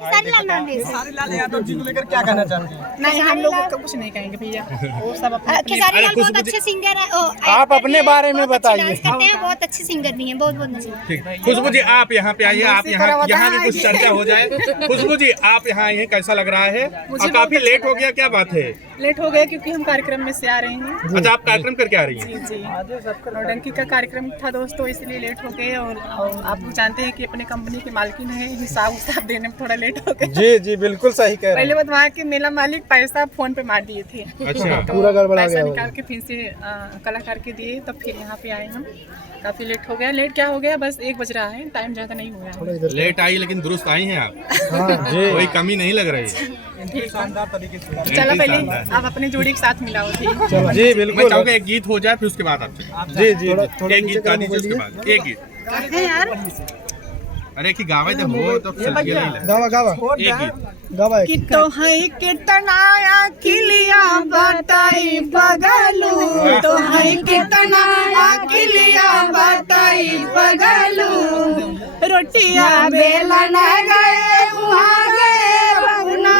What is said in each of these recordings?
खेसारी लाल नाम है। खेसारी लाल यादव जी को लेकर क्या कहना चाहते हैं? नहीं, हम लोग कुछ नहीं कहेंगे भैया, वो सब खेसारी लाल बहुत अच्छे सिंगर है। आप अपने बारे में बताइए। डांस करते हैं, बहुत अच्छे सिंगर भी हैं, बहुत बहुत नसीब। ठीक, खुशबू जी आप यहाँ पे आइए, आप यहाँ की कुछ चर्चा हो जाए। खुशबू जी आप यहाँ आए हैं, कैसा लग रहा है? और काफी लेट हो गया, क्या बात है? लेट हो गए क्योंकि हम कार्यक्रम में से आ रहे हैं। अच्छा, आप कार्यक्रम करके आ रही हैं? जी जी, नौटंकी का कार्यक्रम था दोस्तों, इसलिए लेट हो गए। और आप जानते हैं कि अपने कंपनी की मालकिन है, हिसाब उसाब देने में थोड़ा लेट हो गए। जी जी बिल्कुल सही कह रहे पहले बात वहाँ के मेला मालिक पैसा फोन पे मार दिए थे। अच्छा, तो पूरा गड़बड़ा पैसा गया निकाल के फिर से कलाकार के दिए, तब फिर यहाँ पे आए हम। काफी लेट हो गया। लेट क्या हो गया, बस 1 बज रहा है, टाइम ज्यादा नहीं हुआ है। लेट आई लेकिन दुरुस्त आई हैं आप। हाँ जी, कोई कमी नहीं लग रही। शानदार तरीके से चलो पहले आप अपने जोड़ी के साथ मिलाओ थी। जी मैं बिल्कुल। चाहूँगा एक गीत हो जाए, फिर उसके बाद आप जी जी एक गीत गा दीजिए, उसके बाद एक गीत। यार अरे की गावे जब हो तो गावा गावा एक गीत गावा कि तो है कितना अखिलिया बताई बगलू, तो है कितना अखिलिया बताई बगलू, रोटिया बेला न गए वहाँ गए बबुना,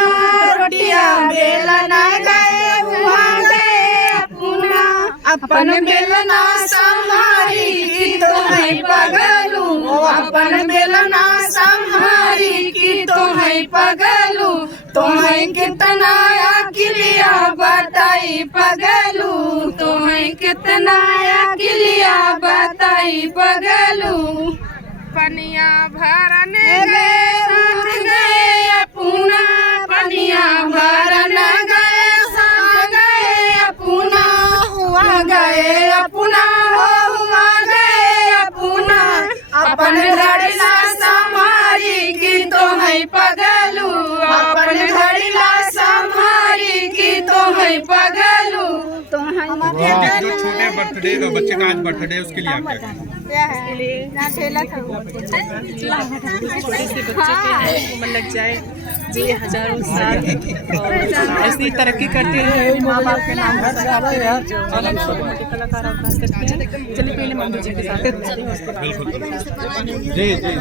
रोटिया बेला न गए वहाँ गए बबुना, अपन बेलना संहारी की तो है पगलू, अपन बेलना संहारी की तो है पगलू, तो है कितना अखिलिया बताई पगलू, तो है कितना अखिलिया बताई पगलू, पनिया भरने गए साथ गए अपुना, पनिया भरन गए साथ गए अपुना, हुआ गए अपुना, हुआ गए अपुना, अपन घड़ीला संभारी की तो है पगलू, अपन घड़ीला संभारी की तो है पगलू, तो है जो छोटे बर्थडे का बच्चे का आज बर्थडे है, उसके लिए आप क्या कहेंगे? छोटे से बच्चे के उम्र लग जाए जी, हजारों साल और ऐसी तरक्की करते हैं माँ बाप के नाम पर। छोटे मोटे कलाकार अभ्यास करते हैं। चलिए पहले मंजू जी के साथ बिल्कुल जी जी।